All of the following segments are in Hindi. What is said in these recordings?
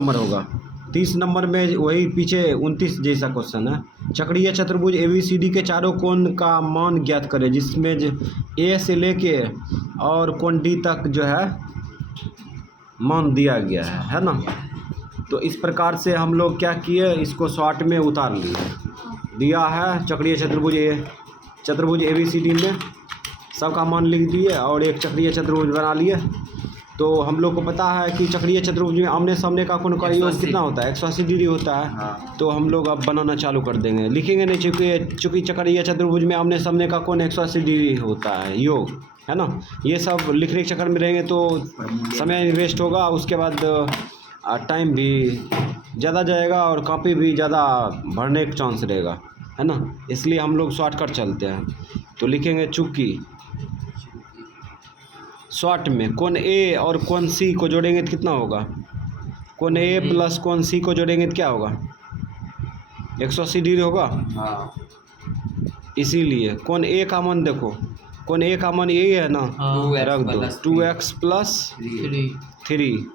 नंबर होगा। 30 नंबर में वही पीछे 29 जैसा क्वेश्चन है। चक्रीय चतुर्भुज ABCD के चारों कोण का मान ज्ञात करें, जिसमें A से लेके और कोण D तक जो है मान दिया गया है ना। तो इस प्रकार से हम लोग क्या किए, इसको शॉर्ट में उतार लिए। दिया है चक्रीय चतुर्भुज ABCD में सबका मान लिख दिए और एक चक्रीय चतुर्भुज बना लिए। तो हम लोग को पता है कि चक्रीय चतुर्भुज में आमने सामने का कोण का योग कितना होता है, 180 डिग्री होता है। हाँ। तो हम लोग अब बनाना चालू कर देंगे, लिखेंगे नहीं, चूँकि चक्रीय चतुर्भुज में आमने सामने का कोण 180 डिग्री होता है योग, है ना। ये सब लिखने के चक्कर में रहेंगे तो समय वेस्ट होगा, उसके बाद टाइम भी ज़्यादा जाएगा और कॉपी भी ज़्यादा भरने का चांस रहेगा, है ना। इसलिए हम लोग शॉर्टकट चलते हैं। तो लिखेंगे चूँकि शॉर्ट में कोण A और कोण C को जोड़ेंगे तो कितना होगा, कोण A प्लस कोण C को जोड़ेंगे तो क्या होगा, 180 डिग्री होगा। हाँ। इसीलिए कोण A का मान देखो, कोण A का मान यही है ना, रख दो 2x प्लस 3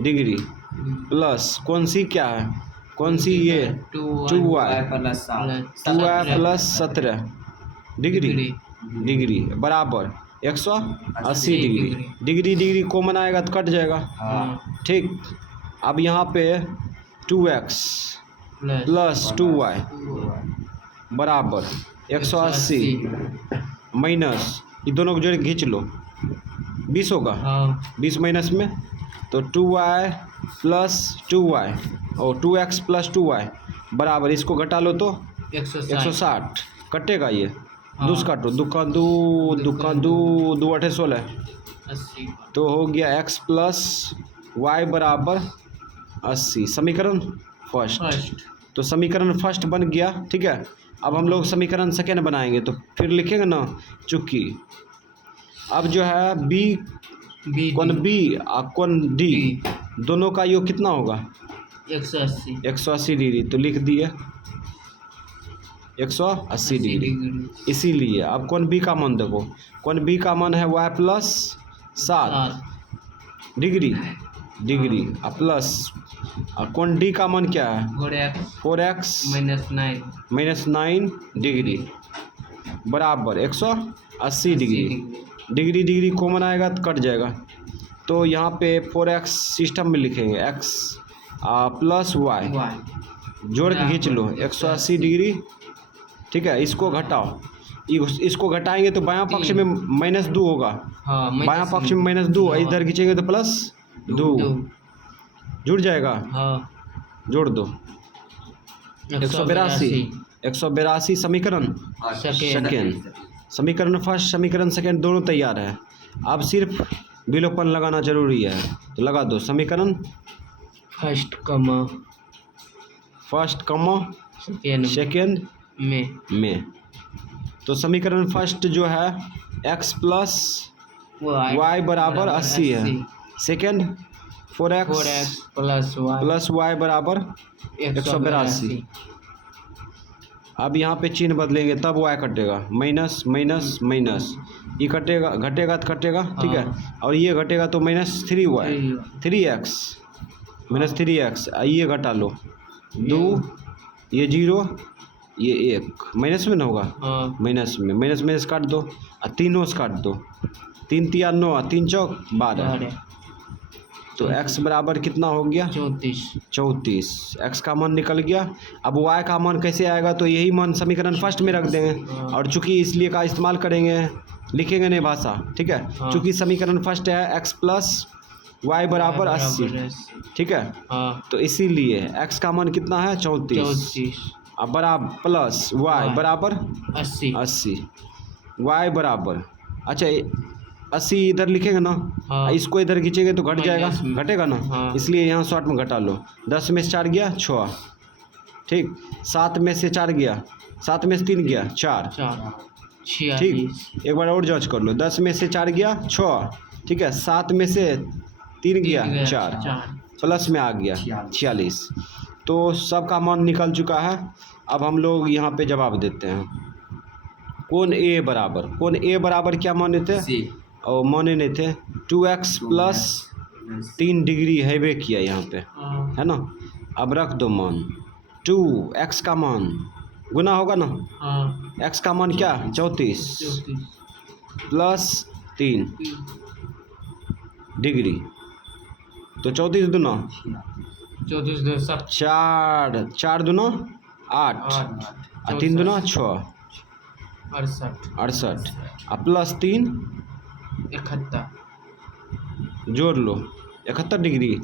डिग्री प्लस कोण C क्या है, कोण C ये 2y प्लस 17 डिग्री बराबर 180 डिग्री कॉमन आएगा तो कट जाएगा। हाँ। ठीक। अब यहाँ पे 2x प्लस 2y बराबर 180 माइनस, ये दोनों को जोड़ के खींच लो, 20 होगा। 20 माइनस में तो 2y प्लस 2y और 2x प्लस 2y बराबर, इसको घटा लो तो 160 कटेगा। ये दूस काटो, दो अठे 16 तो हो गया x प्लस वाई बराबर 80। समीकरण फर्स्ट। तो समीकरण फर्स्ट बन गया, ठीक है। अब हम लोग समीकरण सेकेंड बनाएंगे, तो फिर लिखेंगे ना चूँकि अब जो है कोण B और कोण D दोनों का योग कितना होगा, 180 डिग्री। तो लिख दिए 180 डिग्री। इसीलिए अब कोण B का मान देखो, कोण B का मान है y प्लस 7 डिग्री प्लस कोण D का मान क्या है 4x माइनस 9 डिग्री बराबर 180 डिग्री कॉमन आएगा तो कट जाएगा। तो यहाँ पे 4x सिस्टम में लिखेंगे, x प्लस y जोड़ के खींच लो 180 डिग्री, ठीक है। इसको घटाओ, इसको घटाएंगे तो बायां पक्ष में -2 होगा। बायां पक्ष में -2, इधर खींचेंगे तो +2 जुड़ जाएगा। जोड़ दो 182 समीकरण सेकेंड, समीकरण फर्स्ट समीकरण सेकेंड दोनों तैयार है। अब सिर्फ विलोपन लगाना जरूरी है, तो लगा दो समीकरण फर्स्ट कमा सेकेंड में। तो समीकरण फर्स्ट जो है x प्लस वाई बराबर 80 है, सेकेंड 4x प्लस वाई बराबर 182। अब यहाँ पे चिन्ह बदलेंगे तब y कटेगा, माइनस माइनस माइनस, ये कटेगा घटेगा तो कटेगा, ठीक है। और ये घटेगा तो -3x माइनस 3x, ये घटा लो 2, ये 0, ये 1 माइनस में ना होगा, माइनस काट दो और तीनों से काट दो, 3 तिया 9, 3 चौक 12। तो x बराबर कितना हो गया 34। x का मान निकल गया। अब y का मान कैसे आएगा, तो यही मान समीकरण फर्स्ट में रख देंगे, और चूंकि इसलिए का इस्तेमाल करेंगे, लिखेंगे नहीं भाषा, ठीक है। चूंकि समीकरण फर्स्ट है x प्लस y बराबर 80, ठीक है। तो इसीलिए x का मान कितना है 34, अब बराबर प्लस y बराबर 80 y बराबर, अच्छा 80 इधर लिखेंगे ना, इसको इधर खींचेंगे तो घट जाएगा, घटेगा ना, इसलिए यहाँ शॉर्ट में घटा लो। 10 में से 4 गया 6, ठीक। 7 में से 4 गया, 7 में से 3 गया 4, ठीक। एक बार और जांच कर लो, 10 में से 4 गया 6, ठीक है। 7 में से 3 गया 4, प्लस में आ गया 46। तो सबका मान निकल चुका है। अब हम लोग यहाँ पे जवाब देते हैं। कोण A बराबर क्या माने थे, और माने नहीं थे 2x प्लस 3 डिग्री हैवे किया यहाँ पे, है ना। अब रख दो मान 2, x का मान गुना होगा ना, x का मान क्या 34 प्लस 3 डिग्री, तो 34 दूना 4 दूना 8 और 3 दूना 6 68 और प्लस 3 71 जोड़ लो 71 डिग्री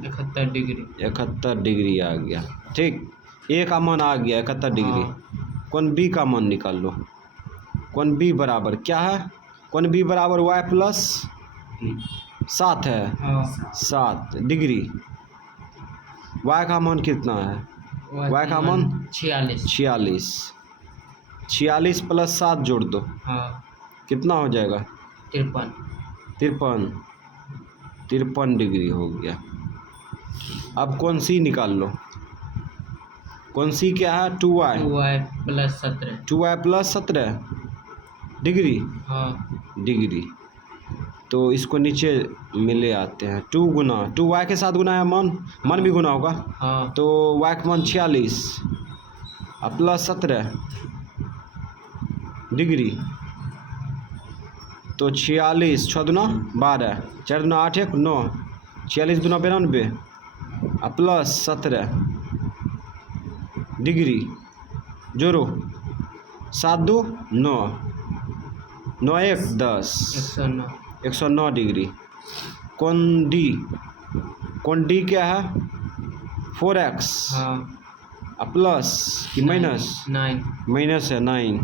71 डिग्री आ गया। ठीक, ए का मान आ गया 71 डिग्री। कौन बी का मान निकाल लो। कौन बी बराबर क्या है, कौन बी बराबर y प्लस 7 है, 7 डिग्री। y का मान कितना है, y का मान 46 प्लस 7 जोड़ दो, कितना हो जाएगा 53 डिग्री हो गया। अब कौन सी निकाल लो, कौन सी क्या है 2y प्लस 17 डिग्री, डिग्री। तो इसको नीचे मिले आते हैं, 2 गुना 2y के साथ गुना है, मान भी गुना होगा, तो y का मान 46 और प्लस 17 डिग्री, तो 46 6 दूना 12 4 दूना 8 1 9 46 दूना 92 और प्लस 17 डिग्री, जोड़ो 7 2 9 9 1 10 109 डिग्री। कौन डी क्या है 4x प्लस कि माइनस है 9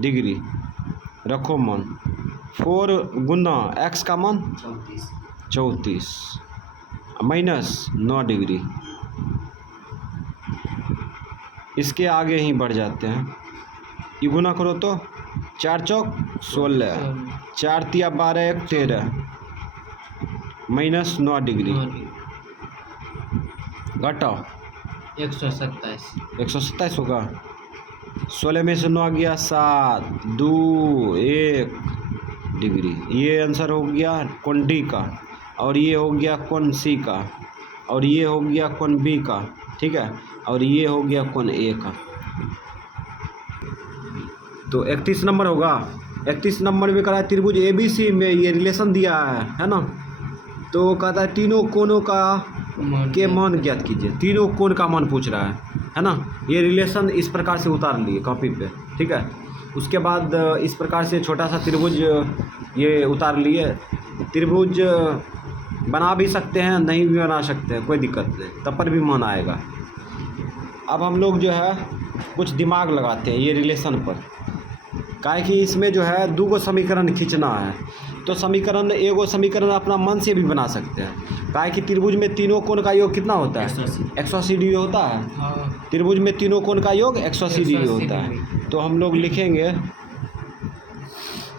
डिग्री। रखो मान 4 गुना x का मान 34 माइनस 9 डिग्री। इसके आगे ही बढ़ जाते हैं, ये गुना करो तो 4 चौक 16 4 तिया 12 1 13 माइनस 9 डिग्री। घटाओ 127 होगा, 16 में से 9 गया 7 2 1 डिग्री। ये आंसर हो गया कौन डी का, और ये हो गया कौन सी का, और ये हो गया कौन बी का, ठीक है, और ये हो गया कौन ए का। तो 31 नंबर होगा। 31 नंबर में करा त्रिभुज ABC में ये रिलेशन दिया है ना। तो कहता है तीनों कोनों का के मान ज्ञात कीजिए। तीनों कोण का मान पूछ रहा है ना। ये रिलेशन इस प्रकार से उतार लिए कॉपी पे, ठीक है। उसके बाद इस प्रकार से छोटा सा त्रिभुज ये उतार लिए। त्रिभुज बना भी सकते हैं, नहीं भी बना सकते हैं, कोई दिक्कत नहीं, तब पर भी मान आएगा। अब हम लोग जो है कुछ दिमाग लगाते हैं ये रिलेशन पर, काहे कि इसमें जो है 2 समीकरण खींचना है। तो समीकरण एगो समीकरण अपना मन से भी बना सकते हैं, काहे कि त्रिभुज में तीनों कोण का योग कितना होता है 180 डिग्री होता है। त्रिभुज में तीनों कोण का योग 180 डिग्री होता है। तो हम लोग लिखेंगे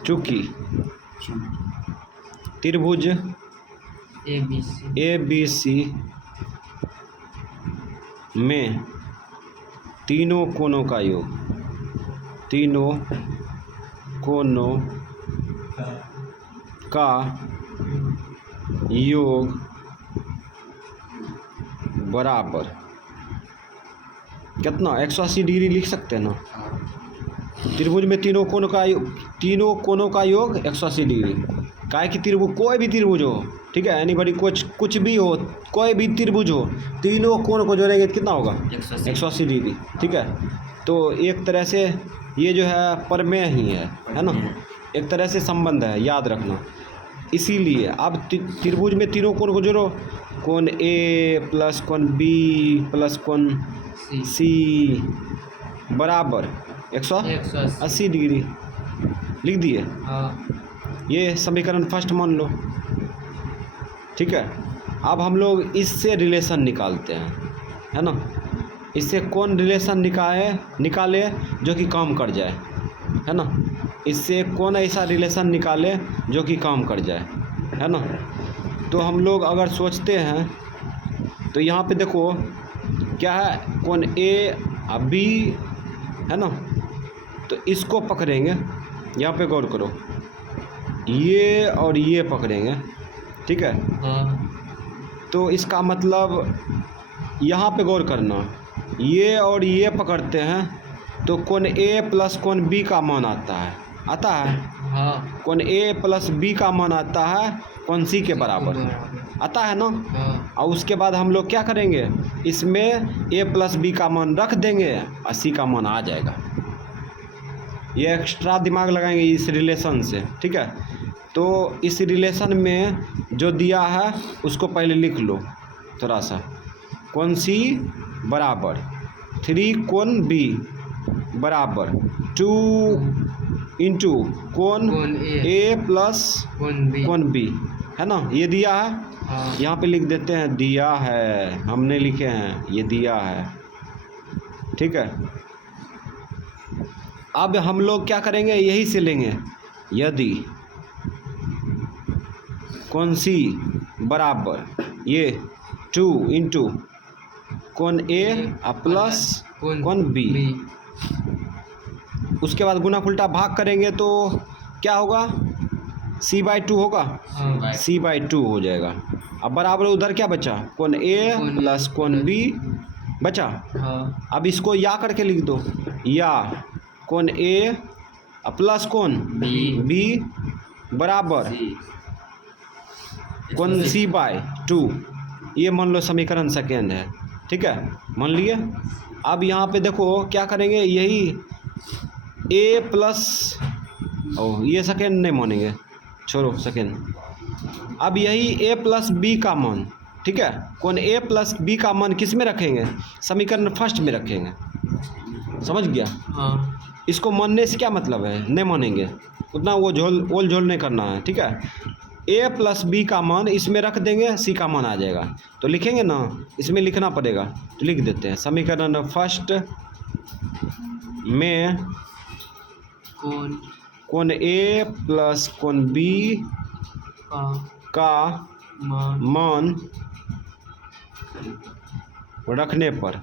चूँकि त्रिभुज ABC में तीनों कोणों का योग, तीनों कोणों का योग बराबर कितना 180 डिग्री लिख सकते हैं ना। त्रिभुज में तीनों कोणों का योग 180 डिग्री। काहे कि त्रिभुज कोई भी त्रिभुज हो, ठीक है, एनीबॉडी कुछ भी हो, कोई भी त्रिभुज हो, तीनों कोण को जोड़ेंगे तो कितना होगा 180 डिग्री, ठीक है। तो एक तरह से ये जो है प्रमेय ही है ना, एक तरह से संबंध है, याद रखना। इसीलिए अब त्रिभुज में तीनों कोण को जोड़ो, कोण A प्लस कोण B प्लस कोण C बराबर 180 डिग्री लिख दिए। ये समीकरण फर्स्ट मान लो, ठीक है। अब हम लोग इससे रिलेशन निकालते हैं, है ना। इससे कौन रिलेशन निकाले जो कि काम कर जाए, है ना। इससे कौन ऐसा रिलेशन निकाले जो कि काम कर जाए, है ना। तो हम लोग अगर सोचते हैं तो यहाँ पे देखो क्या है, कौन A और B है ना। तो इसको पकड़ेंगे, यहाँ पे गौर करो, ये और ये पकड़ेंगे, ठीक है। तो इसका मतलब यहाँ पे गौर करना, ये और ये पकड़ते हैं तो कोण ए प्लस कोण बी का मान आता है हाँ। कोण ए प्लस बी का मान आता है कोण सी के बराबर आता है ना। हाँ। और उसके बाद हम लोग क्या करेंगे, इसमें ए प्लस बी का मान रख देंगे और सी का मान आ जाएगा। ये एक्स्ट्रा दिमाग लगाएंगे इस रिलेशन से, ठीक है। तो इस रिलेशन में जो दिया है उसको पहले लिख लो थोड़ा सा। कोण सी बराबर 3 कोण बी बराबर 2 इंटू कोण ए प्लस कोण बी, है ना। ये दिया है, हाँ। यहाँ पे लिख देते हैं दिया है, हमने लिखे हैं ये दिया है, ठीक है। अब हम लोग क्या करेंगे, यही से लेंगे। यदि कोण सी बराबर ये 2 इंटू कोण ए प्लस कोण बी, उसके बाद गुना उल्टा भाग करेंगे तो क्या होगा, c/2 होगा, c/2 हो जाएगा। अब बराबर उधर क्या बचा, कोण ए प्लस कोण बी बचा। अब इसको या करके लिख दो, या कोण ए प्लस कोण बी बराबर कोण c/2। ये मान लो समीकरण सेकेंड है, ठीक है, मान लिए। अब यहाँ पे देखो क्या करेंगे, यही ए प्लस, ये सेकेंड नहीं मानेंगे, छोड़ो सेकेंड। अब यही ए प्लस बी का मान, ठीक है, कोण ए प्लस बी का मान किस में रखेंगे, समीकरण फर्स्ट में रखेंगे, समझ गया। हाँ। इसको मानने से क्या मतलब है, नहीं मानेंगे उतना, वो ओल झोल नहीं करना है, ठीक है। ए प्लस बी का मान इसमें रख देंगे, सी का मान आ जाएगा। तो लिखेंगे ना, इसमें लिखना पड़ेगा, तो लिख देते हैं समीकरण फर्स्ट में कोण ए प्लस कोण बी का मान रखने पर,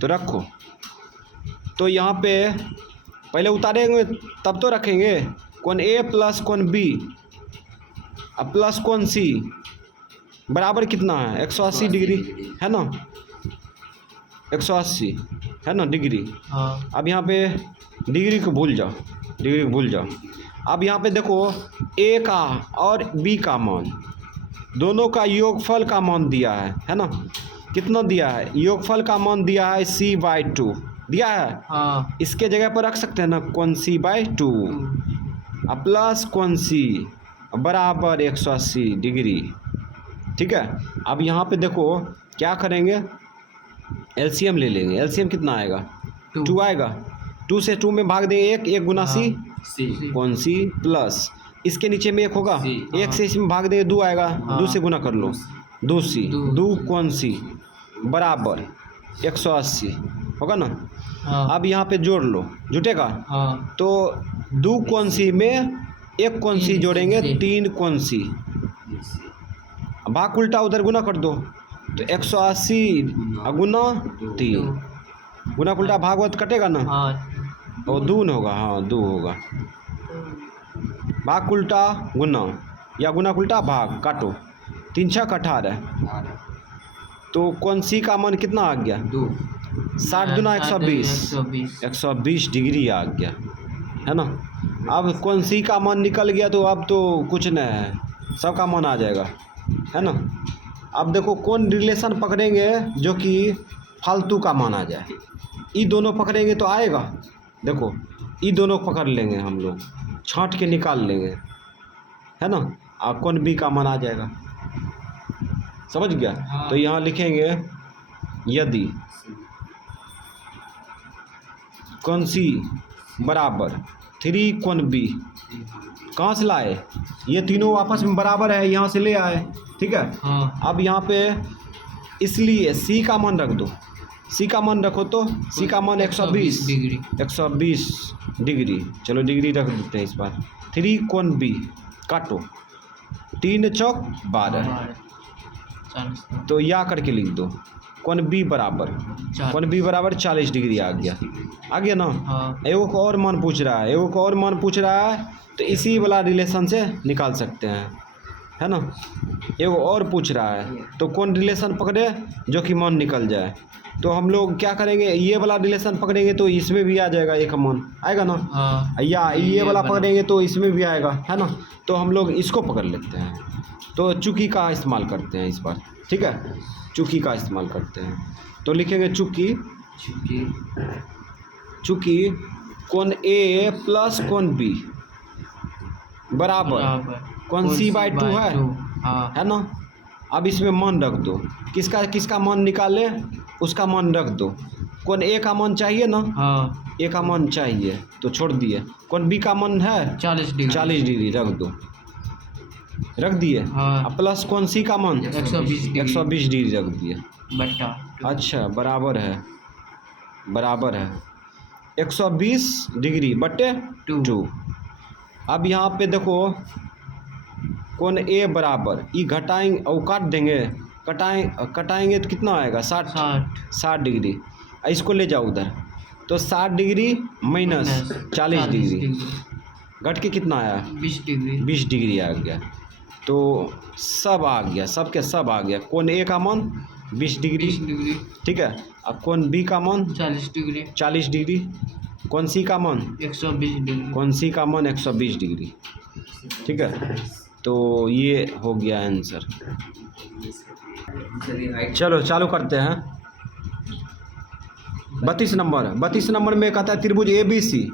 तो रखो। तो यहाँ पे पहले उतारेंगे तब तो रखेंगे, कोण ए प्लस कोण बी प्लस कोण सी बराबर कितना है, 180 डिग्री है ना, 180 है ना डिग्री। हाँ। अब यहाँ पे डिग्री को भूल जाओ, डिग्री को भूल जाओ। अब यहाँ पे देखो ए का और बी का मान, दोनों का योगफल का मान दिया है ना। कितना दिया है, योगफल का मान दिया है c/2 दिया है। हाँ। इसके जगह पर रख सकते हैं ना, कोण c/2 प्लस कोण सी बराबर 180 डिग्री, ठीक है। अब यहाँ पे देखो क्या करेंगे, एलसीएम ले लेंगे। एलसीएम कितना आएगा, 2 आएगा। 2 से 2 में भाग देंगे, एक गुना सी कोण सी प्लस इसके नीचे में 1 होगा, 1 से इसमें भाग देंगे 2 आएगा, 2 से गुना कर लो, 2 कोण सी बराबर 180 होगा ना। अब यहाँ पे जोड़ लो, जुटेगा। तो 2 कोण सी में 1 कोण सी जोड़ेंगे, 3 कोण सी, भाग उल्टा उधर गुना कर दो, तो 180 गुना 3, गुना उल्टा भाग वत कटेगा ना, और 2 होगा, हाँ 2 होगा। भाग उल्टा गुना या गुना उल्टा भाग काटो, 3 6 18, तो कोण सी का मान कितना आ गया, 60 दूना 120 डिग्री आ गया, है ना। अब कोण सी का मान निकल गया, तो अब तो कुछ नहीं है, सब का मान आ जाएगा, है ना। अब देखो कौन रिलेशन पकड़ेंगे जो कि फालतू का मान आ जाए, ये दोनों पकड़ेंगे तो आएगा। देखो ये दोनों पकड़ लेंगे, हम लोग छांट के निकाल लेंगे, है ना। कोण बी का मान आ जाएगा, समझ गया। तो यहाँ लिखेंगे यदि कोण सी बराबर 3 कोण बी, कहाँ से लाए, ये तीनों आपस में बराबर है, यहाँ से ले आए, ठीक है। अब यहाँ पे इसलिए सी का मान रख दो, सी का मान रखो, तो सी का मान 120 डिग्री, चलो डिग्री रख देते हैं इस बार। 3 कोण बी काटो, 3 चौक 12, तो या करके लिख दो, कोण बी बराबर 40 डिग्री आ गया ना। हाँ। एगो को और मान पूछ रहा है, तो इसी वाला रिलेशन से निकाल सकते हैं, है ना। एगो और पूछ रहा है तो कौन रिलेशन पकड़े जो कि मान निकल जाए, तो हम लोग क्या करेंगे, ये वाला रिलेशन पकड़ेंगे तो इसमें भी आ जाएगा, एक मान आएगा ना। हाँ। या ये वाला पकड़ेंगे तो इसमें भी आएगा, है ना। तो हम लोग इसको पकड़ लेते हैं, तो चुकी का इस्तेमाल करते हैं इस बार, ठीक है। चुकी का इस्तेमाल करते हैं, तो लिखेंगे चुकी कोण ए प्लस कोण बी बराबर कोण C/2 है ना। अब इसमें मान रख दो, किसका मान निकाले उसका मान रख दो। कोण ए का मान चाहिए ना। हाँ। ए का मान चाहिए तो छोड़ दिए। कोण बी का मान है 40 डिग्री रख दिए। हाँ। अब प्लस कोण सी का मान 120 डिग्री रख दिए। बट्टा अच्छा बराबर है 120 डिग्री बटे 2। अब यहाँ पे देखो कोण ए बराबर ई घटाएंगे और काट देंगे, कटाएंगे तो कितना आएगा 60 डिग्री। इसको ले जाओ उधर, तो 60 डिग्री माइनस 40 डिग्री घट के कितना आया 20 डिग्री आ गया। तो सब आ गया, सबके सब आ गया। कोण ए का मान 20 डिग्री, ठीक है। अब कोण बी का मान 40 डिग्री, कोण सी का मान 120 डिग्री, ठीक है। तो ये हो गया आंसर। चलो चालू करते हैं। 32 नंबर में कहता है त्रिभुज ABC,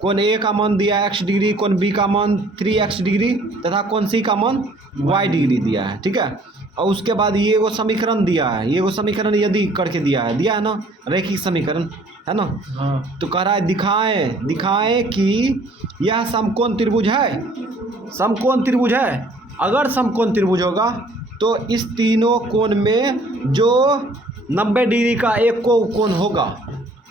कोण ए का मान दिया x डिग्री, कोण बी का मान 3x डिग्री तथा कोण सी का मान y डिग्री दिया है, ठीक है। और उसके बाद ये वो समीकरण दिया है, ये वो समीकरण यदि करके दिया है ना, रैखिक समीकरण है ना। हाँ। तो कह रहा है दिखाएं कि यह समकोण त्रिभुज है। अगर समकोण त्रिभुज होगा तो इस तीनों कोण में जो 90 डिग्री का एक को कोण होगा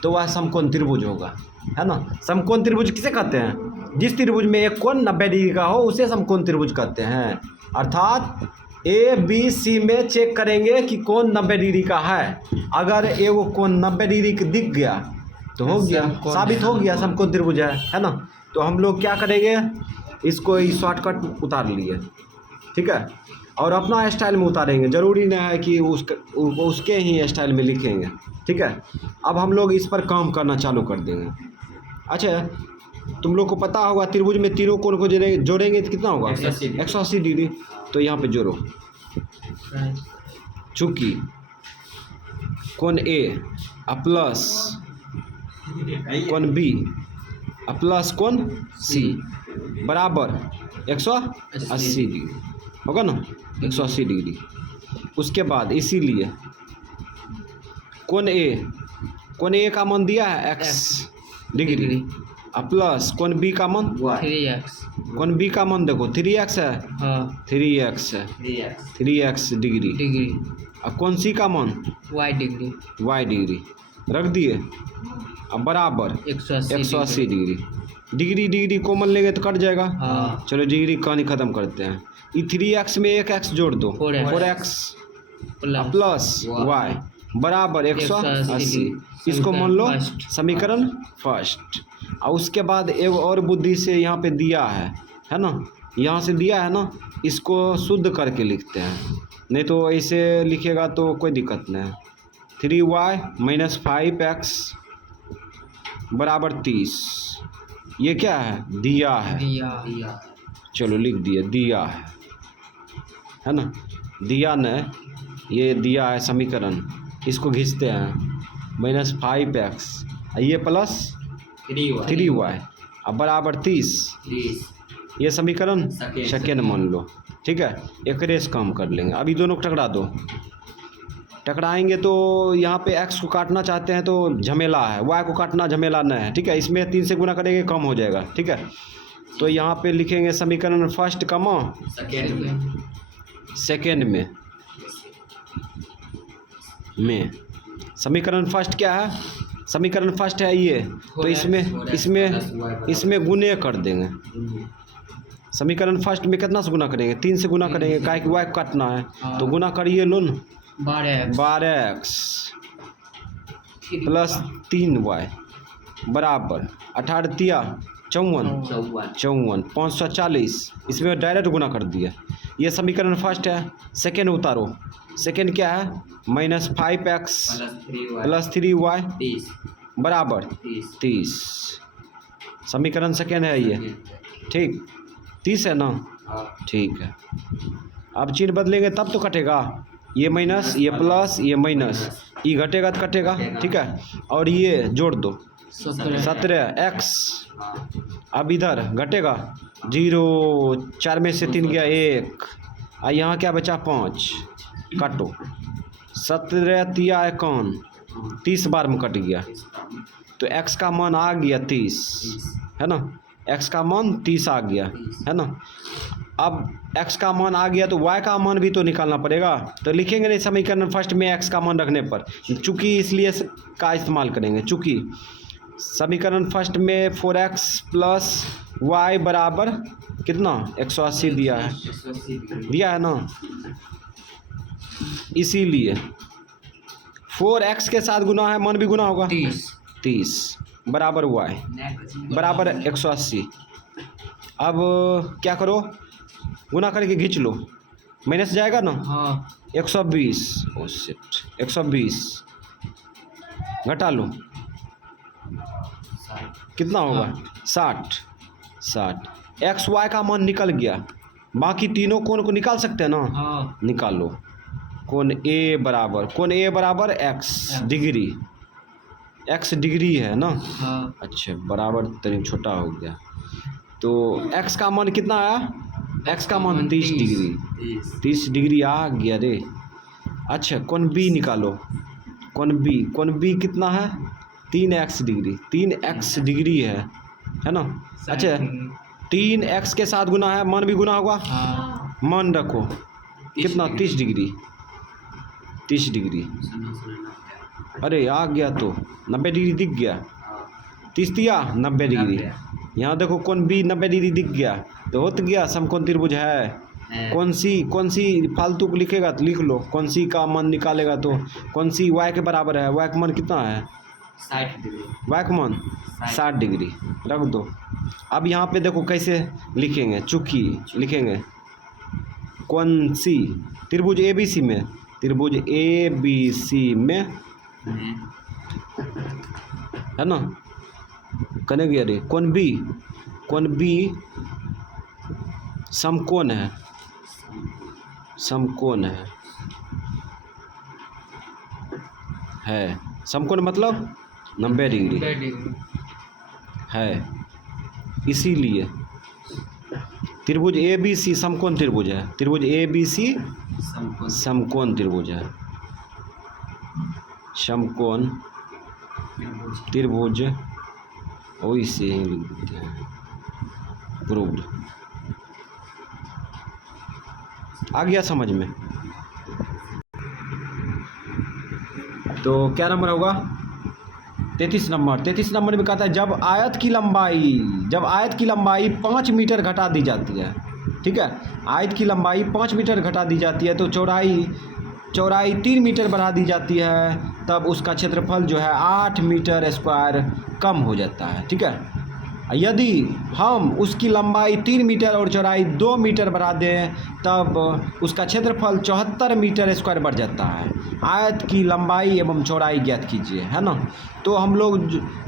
तो वह समकोण त्रिभुज होगा, है ना। समकोण त्रिभुज किसे कहते हैं, जिस त्रिभुज में एक कोण 90 डिग्री का हो उसे समकोण त्रिभुज कहते हैं। अर्थात ABC में चेक करेंगे कि कोण 90 डिग्री का है। अगर एगो कोण 90 डिग्री का दिख गया तो हो गया, साबित हो गया समकोण त्रिभुज है ना। तो हम लोग क्या करेंगे, इसको शॉर्टकट उतार लिए, ठीक है। और अपना स्टाइल में उतारेंगे, ज़रूरी नहीं है कि उसके ही स्टाइल में लिखेंगे, ठीक है। अब हम लोग इस पर काम करना चालू कर देंगे। अच्छा तुम लोग को पता होगा त्रिभुज में तीनों कोण को जोड़ेंगे तो कितना होगा 180 डिग्री। तो यहाँ पे जोड़ो, चूँकि कोण ए प्लस कोण बी प्लस कोण सी बराबर 180 डिग्री होगा ना, 180 डिग्री। उसके बाद इसीलिए कोण ए का मान दिया है x डिग्री प्लस कोण बी का मान 3x, कोण बी का मान देखो 3x है। हाँ 3x है, 3x डिग्री। अब कोण सी का मान y डिग्री रख दिए। अब बराबर 180 डिग्री कॉमन लेंगे तो कट जाएगा। हाँ। चलो डिग्री कहानी ख़त्म करते हैं। ये 3x में एक x जोड़ दो 4x प्लस y बराबर 180। इसको मान लो समीकरण फर्स्ट। और उसके बाद एक और बुद्धि से यहाँ पे दिया है ना, यहाँ से दिया है ना, इसको शुद्ध करके लिखते हैं, नहीं तो ऐसे लिखेगा तो कोई दिक्कत नहीं है। 3y माइनस 5x बराबर 30। ये क्या है, दिया है। चलो लिख दिए, दिया है ना, दिया ने ये दिया है समीकरण, इसको खींचते हैं माइनस 5x ये प्लस 3y अब बराबर 30। ये समीकरण सेकेंड मान लो, ठीक है। एक रेस कम कर लेंगे, अभी दोनों को टकरा दो। टकराएंगे तो यहाँ पे x को काटना चाहते हैं तो झमेला है, y को काटना झमेला नहीं है, ठीक है। इसमें 3 से गुना करेंगे कम हो जाएगा, ठीक है। तो यहाँ पे लिखेंगे समीकरण फर्स्ट कमा सेकेंड में समीकरण फर्स्ट क्या है, समीकरण फर्स्ट है ये, तो इसमें गुने कर देंगे। समीकरण फर्स्ट में कितना से गुना करेंगे, 3 से गुना करेंगे, काहे कि y काटना है तो गुना करिए लो न, 12x प्लस 3y बराबर 18 तिया 54 540। इसमें डायरेक्ट गुना कर दिया। ये समीकरण फर्स्ट है। सेकेंड उतारो। सेकेंड क्या है? -5x प्लस 3y बराबर 30। समीकरण सेकेंड है ये। ठीक 30 है ना? ठीक है। अब चिन्ह बदलेंगे तब तो कटेगा। ये माइनस, ये प्लस, ये माइनस, ये घटेगा तो कटेगा। ठीक है। और ये जोड़ दो 17x। अब इधर घटेगा 0, 4 में से 3 गया 1, और यहाँ क्या बचा 5। काटो 17 तिया 51, 30 बार में कट गया। तो x का मान आ गया 30 है ना। x का मान 30 आ गया है ना। अब x का मान आ गया तो y का मान भी तो निकालना पड़ेगा। तो लिखेंगे नहीं समीकरण फर्स्ट में x का मान रखने पर, चूँकि इसलिए का इस्तेमाल करेंगे। चूँकि समीकरण फर्स्ट में 4x प्लस y बराबर कितना 180 दिया है ना। इसीलिए 4x के साथ गुना है, मान भी गुना होगा 30 बराबर y बराबर 180। अब क्या करो, गुना करके खींच लो, माइनस जाएगा ना। 120 ओ शिट 120 घटा लो कितना होगा 60। एक्स वाई का मान निकल गया। बाकी तीनों कोण को निकाल सकते हैं ना। निकालो। कोण ए बराबर एक्स डिग्री। एक्स डिग्री है ना। अच्छा बराबर तनिक छोटा हो गया। तो एक्स का मान कितना आया? एक्स का मान 30 डिग्री। 30 डिग्री आ गया रे। अच्छा कोण बी निकालो। कोण बी कितना है? 3x degree. 3x डिग्री है ना। अच्छा 3x के साथ गुना है, मान भी गुना होगा। मान रखो कितना 30 डिग्री। 30 डिग्री अरे आ गया तो 90 डिग्री दिख गया। 30 दिया 90 डिग्री। यहाँ देखो कोण बी 90 डिग्री दिख गया तो हो तो गया समकोण त्रिभुज है। कौन सी फालतू को लिखेगा तो लिख लो। कौन सी का मान निकालेगा तो कौन सी y के बराबर है। y का मान कितना है? 60 डिग्री। y का मान 60 डिग्री रख दो। अब यहाँ पे देखो कैसे लिखेंगे। चूँकि लिखेंगे कौन सी त्रिभुज ABC में, त्रिभुज ABC में है ना। करेंगे अरे कोण बी समकोण है। समकोण है समकोण मतलब 90 डिग्री है। इसीलिए त्रिभुज ABC समकोण त्रिभुज है। त्रिभुज ABC समकोण त्रिभुज है। समकोण त्रिभुज वैसे ही लिख देते हैं। प्रूव्ड। आ गया समझ में। तो क्या नंबर होगा? 33 नंबर। 33 नंबर में कहता है जब आयत की लंबाई 5 मीटर घटा दी जाती है। ठीक है। आयत की लंबाई 5 मीटर घटा दी जाती है तो चौड़ाई 3 मीटर बढ़ा दी जाती है, तब उसका क्षेत्रफल जो है 8 मीटर स्क्वायर कम हो जाता है। ठीक है। यदि हम उसकी लंबाई 3 मीटर और चौड़ाई 2 मीटर बढ़ा दें तब उसका क्षेत्रफल 74 मीटर स्क्वायर बढ़ जाता है। आयत की लंबाई एवं चौड़ाई ज्ञात कीजिए, है ना। तो हम लोग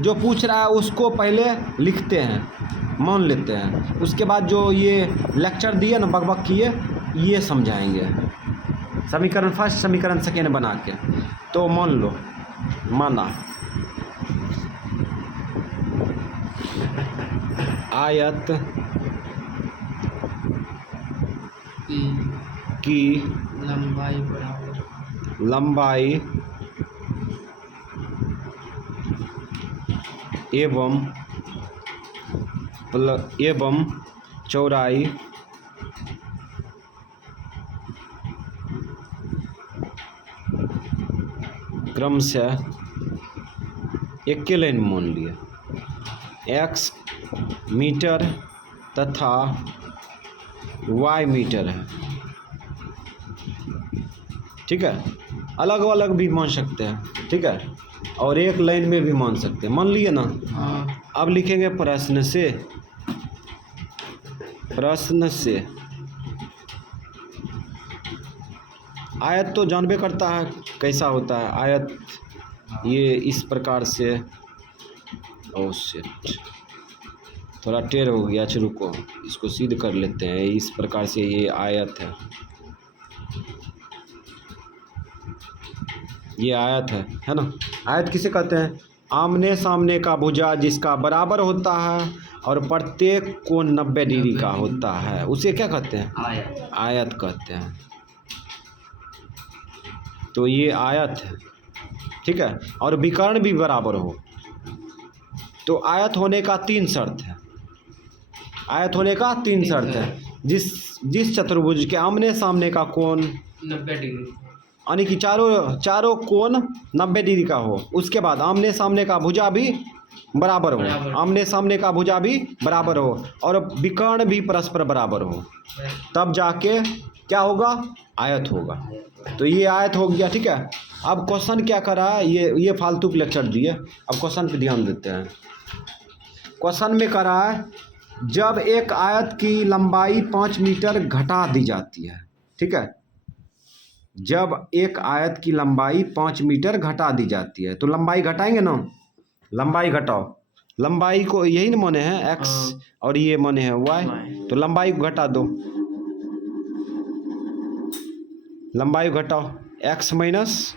जो पूछ रहा है उसको पहले लिखते हैं, मान लेते हैं। उसके बाद जो ये लेक्चर दिए ना बकबक किए ये समझाएंगे। समीकरण फर्स्ट समीकरण सेकेंड बना के। तो मान लो, माना आयत की लंबाई एवं चौड़ाई क्रमशः एक के लाइन मान लिया। x मीटर तथा y मीटर है। ठीक है। अलग अलग भी मान सकते हैं, ठीक है, और एक लाइन में भी मान सकते हैं, मान लिए ना। अब लिखेंगे प्रश्न से, प्रश्न से। आयत तो जानबे करता है कैसा होता है आयत, ये इस प्रकार से। ओह शिट, थोड़ा टेढ़ हो गया, अच्छा रुको इसको सीध कर लेते हैं। इस प्रकार से ये आयत है, ये आयत है ना। आयत किसे कहते हैं? आमने सामने का भुजा जिसका बराबर होता है और प्रत्येक कोण 90 डिग्री का होता है, उसे क्या कहते हैं? आयत। आयत कहते हैं। तो ये आयत है, ठीक है, और विकर्ण भी बराबर हो। तो आयत होने का 3 शर्त है, आयत होने का 3 शर्त है। जिस चतुर्भुज के आमने सामने का कोण 90 डिग्री, यानी कि चारों कोण 90 डिग्री का हो। उसके बाद आमने सामने का भुजा भी बराबर हो, आमने सामने का भुजा भी बराबर हो और विकर्ण भी परस्पर बराबर हो, तब जाके क्या होगा? आयत होगा। तो ये आयत हो गया, ठीक है। अब क्वेश्चन क्या करा है, ये फालतू के लेक्चर दिए, अब क्वेश्चन पे ध्यान देते हैं। क्वेश्चन में करा है, जब एक आयत की लंबाई 5 मीटर घटा दी जाती है, ठीक है, जब एक आयत की लंबाई 5 मीटर घटा दी जाती है, तो लंबाई घटाएंगे ना, लंबाई घटाओ। लंबाई को यही ना माने हैं x और ये माने हैं y, तो लंबाई को घटा दो, लंबाई को घटाओ। x माइनस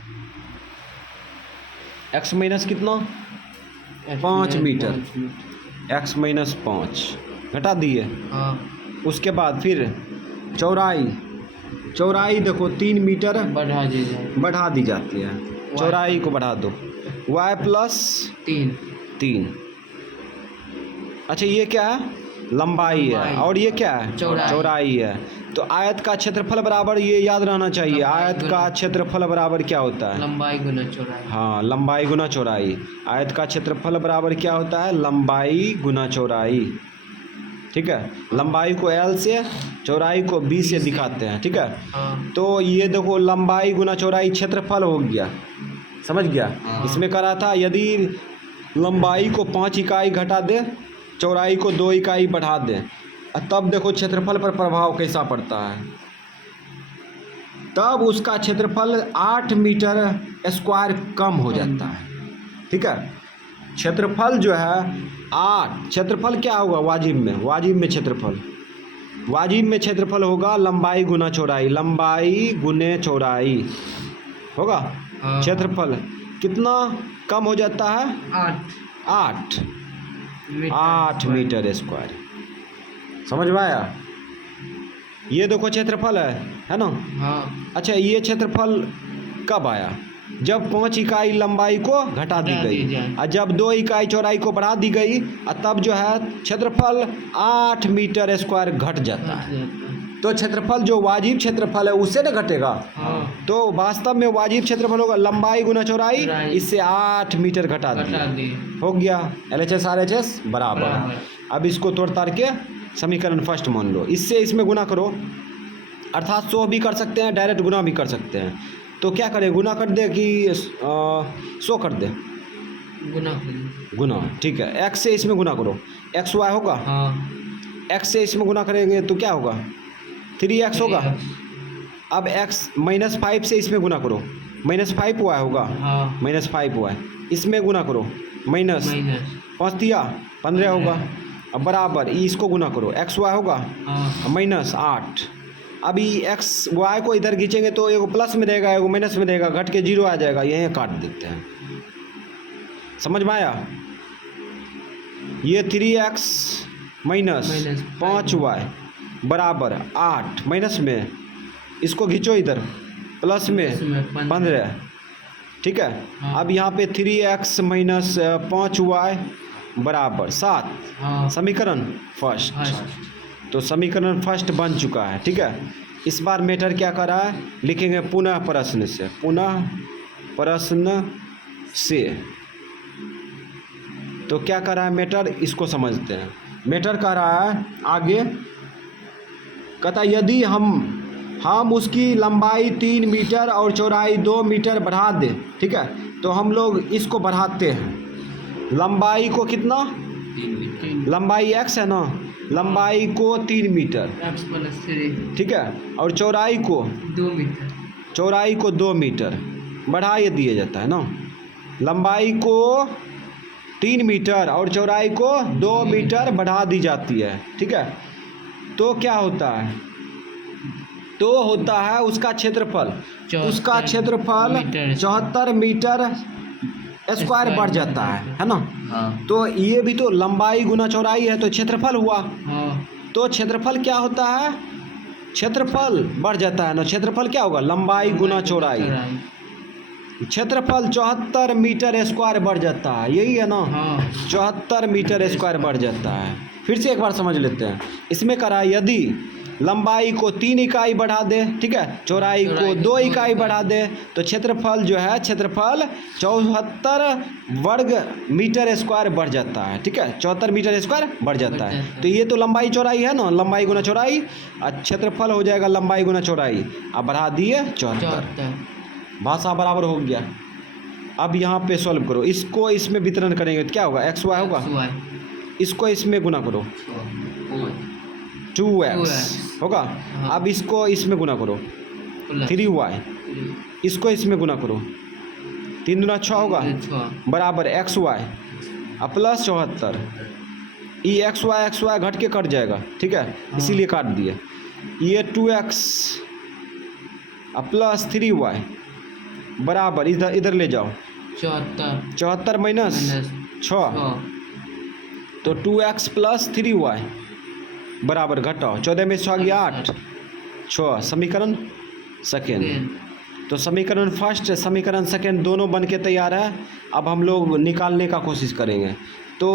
कितना? 5 मीटर, x माइनस 5 घटा दिए। उसके बाद फिर चौड़ाई देखो 3 मीटर बढ़ा दी जाती है, चौड़ाई को बढ़ा दो, y प्लस 3। अच्छा ये क्या है? लंबाई है, और ये क्या है? चौड़ाई है। तो आयत का क्षेत्रफल बराबर, ये याद रहना चाहिए, आयत का क्षेत्रफल बराबर क्या होता है? लंबाई गुना चौड़ाई। हाँ, लंबाई गुना चौड़ाई। आयत का क्षेत्रफल बराबर क्या होता है? लंबाई गुना चौड़ाई, ठीक है। लंबाई को L से, चौड़ाई को B से दिखाते हैं, ठीक है। तो ये देखो लंबाई गुना चौड़ाई क्षेत्रफल हो गया, समझ गया। इसमें करा था यदि लंबाई को 5 इकाई घटा दे, चौड़ाई को 2 इकाई बढ़ा दे, तब देखो क्षेत्रफल पर प्रभाव कैसा पड़ता है। तब उसका क्षेत्रफल 8 मीटर स्क्वायर कम हो जाता है, ठीक है। क्षेत्रफल जो है 8, क्षेत्रफल क्या होगा वाजिब में क्षेत्रफल होगा लंबाई गुना चौड़ाई, लंबाई गुने चौड़ाई होगा। क्षेत्रफल कितना कम हो जाता है? 8 मीटर स्क्वायर। समझ में आया? ये देखो क्षेत्रफल है ना। अच्छा, ये क्षेत्रफल कब आया? जब 5 इकाई लंबाई को घटा दी गई और जब 2 इकाई चौड़ाई को बढ़ा दी गई, तब जो है क्षेत्रफल 8 मीटर स्क्वायर घट जाता है। तो क्षेत्रफल जो वाजिब क्षेत्रफल है उससे न घटेगा। तो वास्तव में वाजिब क्षेत्रफल होगा लंबाई गुना चौड़ाई, इससे 8 मीटर घटा दी, हो गया LHS RHS बराबर। अब इसको तोड़ ताड़ के समीकरण फर्स्ट मान लो, इससे इसमें गुना करो, अर्थात 100 भी कर सकते हैं, डायरेक्ट गुना भी कर सकते हैं। तो क्या करें, गुना कर दे कि 100 कर दे? गुना, ठीक है। x से इसमें गुना करो, XY होगा। x से इसमें गुना करेंगे तो क्या होगा? 3x होगा। अब x -5 से इसमें गुना करो, -5y होगा, -5y। इसमें गुना करो, माइनस 5 दिया 15 होगा। अब बराबर इसको गुना करो, XY होगा -8। अभी XY को इधर खींचेंगे तो एगो प्लस में रहेगा, एगो माइनस में रहेगा, घट के 0 आ जाएगा, यहीं काट देते हैं। समझ में आया? ये 3x माइनस 5y बराबर 8, माइनस में इसको खींचो इधर, प्लस में 15, ठीक है। अब यहाँ पे 3x माइनस 5y बराबर 7, समीकरण फर्स्ट। तो समीकरण फर्स्ट बन चुका है, ठीक है। इस बार मेटर क्या कर रहा है, लिखेंगे पुनः प्रश्न से। तो क्या कर रहा है मेटर, इसको समझते हैं। मेटर कह रहा है आगे, कहता यदि हम उसकी लंबाई 3 मीटर और चौड़ाई 2 मीटर बढ़ा दें, ठीक है। तो हम लोग इसको बढ़ाते हैं, लंबाई को कितना, लंबाई x है ना, लंबाई को 3 मीटर, x+3, ठीक है, और चौड़ाई को 2 मीटर, चौड़ाई को 2 मीटर बढ़ा ये दिया जाता है ना, लंबाई को 3 मीटर और चौड़ाई को 2 मीटर बढ़ा दी जाती है, ठीक है। तो क्या होता है, तो होता है उसका क्षेत्रफल, उसका क्षेत्रफल 74 मीटर स्क्वायर बढ़ जाता है ना। हाँ। तो ये भी तो लंबाई गुना चौड़ाई है तो क्षेत्रफल हुआ। हाँ। तो क्षेत्रफल क्या होता है, क्षेत्रफल बढ़ जाता है ना, क्षेत्रफल क्या होगा, लंबाई गुना चौड़ाई, क्षेत्रफल 74 मीटर स्क्वायर बढ़ जाता है, यही है ना। हाँ। 74 मीटर स्क्वायर बढ़ जाता है। फिर से एक बार समझ लेते हैं, इसमें करा यदि लंबाई को 3 इकाई बढ़ा दे, ठीक है, चौड़ाई को 2 इकाई बढ़ा दे, तो क्षेत्रफल जो है, क्षेत्रफल 74 वर्ग मीटर स्क्वायर बढ़ जाता है, ठीक है, 74 मीटर स्क्वायर बढ़ जाता है। तो ये तो लंबाई चौड़ाई है ना, लंबाई गुना चौड़ाई, और क्षेत्रफल हो जाएगा लंबाई गुना चौड़ाई, अब बढ़ा दिए 74, भाषा बराबर हो गया। अब यहाँ पे सॉल्व करो, इसको इसमें वितरण करेंगे तो क्या होगा, एक्स वाई होगा, इसको इसमें गुना करो 2x होगा। अब इसको इसमें गुना करो 3y, इसको इसमें गुना करो 3 दूना 6 होगा, बराबर एक्स वाई अब प्लस 74, ये एक्स वाई घट के कट जाएगा, ठीक है, इसीलिए काट दिए। ये 2x अब प्लस 3y बराबर इधर ले जाओ 74 माइनस 6, तो 2x प्लस 3y बराबर घटाओ, 14 में 6 गया 8, 6 समीकरण सेकेंड। तो समीकरण फर्स्ट समीकरण सेकेंड दोनों बन के तैयार है। अब हम लोग निकालने का कोशिश करेंगे। तो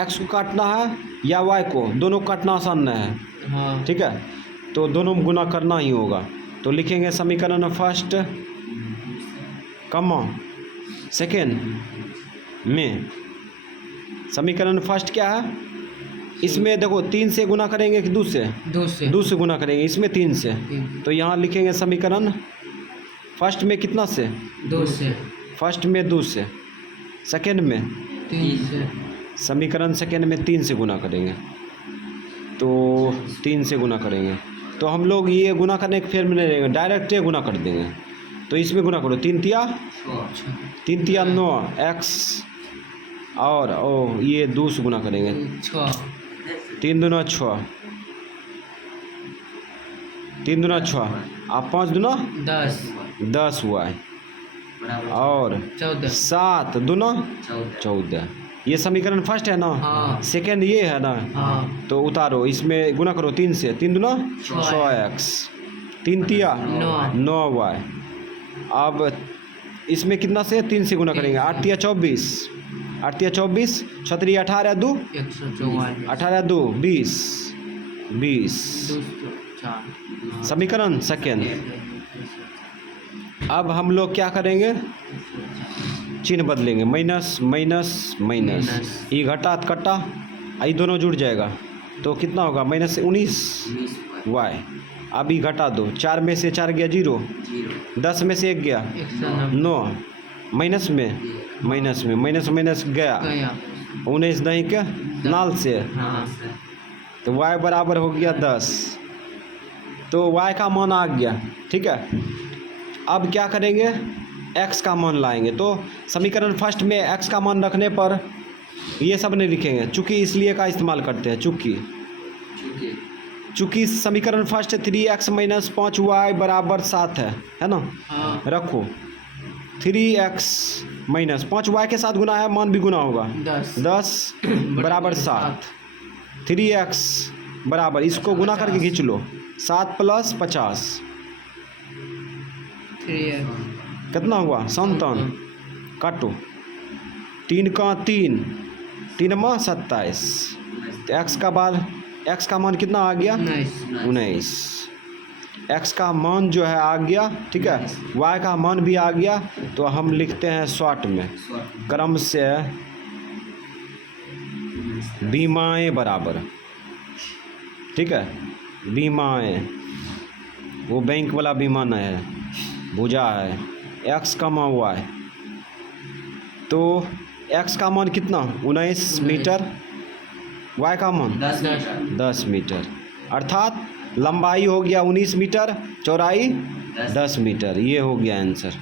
x को काटना है या y को, दोनों काटना आसान है, हाँ। ठीक है, तो दोनों गुना करना ही होगा। तो लिखेंगे समीकरण फर्स्ट कमा सेकेंड में, समीकरण फर्स्ट क्या है, इसमें देखो 3 से गुना करेंगे कि 2 से, 2 से गुना करेंगे, इसमें 3 से, तो यहाँ लिखेंगे समीकरण फर्स्ट में कितना से, 2 से, फर्स्ट में 2 से, सेकेंड में 3 से, समीकरण सेकेंड में 3 से गुना करेंगे, तो 3 से गुना करेंगे। तो हम लोग ये गुना करने के फिर में नहीं रहेंगे, डायरेक्ट गुना कर देंगे। तो इसमें गुना करो 3 तिया 9 x और ये 2 से गुना करेंगे 3 दूना 6, 3 दूना 6 और 5 दूना 10 y और 7 दूना 14। ये समीकरण फर्स्ट है ना, हाँ। सेकेंड ये है ना, हाँ। तो उतारो, इसमें गुना करो 3 से, 3 दूना 6x, 3 तिया 9y। अब इसमें कितना से, 3 से गुना करेंगे, 8 तिया 24, 8 तिया 24, 6 18 2 18 2 20 20 समीकरण सेकेंड। अब हम लोग क्या करेंगे, चिन्ह बदलेंगे, माइनस माइनस माइनस, ये घटा कटा, ये दोनों जुड़ जाएगा, तो कितना होगा, माइनस 19 y। अब ये घटा दो, 4 में से 4 गया 0, 10 में से 1 गया 9, माइनस में माइनस गया 19 नहीं क्या नाल से, तो y बराबर हो गया 10। तो y का मान आ गया, ठीक है। अब क्या करेंगे, x का मान लाएंगे। तो समीकरण फर्स्ट में x का मान रखने पर ये सब नहीं लिखेंगे, चूँकि इसलिए का इस्तेमाल करते हैं, चूँकि समीकरण फर्स्ट 3x माइनस 5y बराबर 7 है ना, हाँ। रखो 3x माइनस 5y के साथ गुना है, मान भी गुना होगा 10 बराबर 7, 3x बराबर, इसको गुना करके खींच लो 7 प्लस 50 कितना हुआ 57, काटो 3 का 3 3 में 27, तो x का मान कितना आ गया 19। x का मान जो है आ गया, ठीक है, y का मान भी आ गया। तो हम लिखते हैं शॉर्ट में क्रम से बीमाएँ बराबर, ठीक है, बीमाएँ वो बैंक वाला विमान है, भुजा है। एक्स का मान वाई, तो एक्स का मान कितना 19 मीटर, वाई का मान 10 मीटर, अर्थात लंबाई हो गया 19 मीटर, चौड़ाई 10 मीटर। ये हो गया आंसर।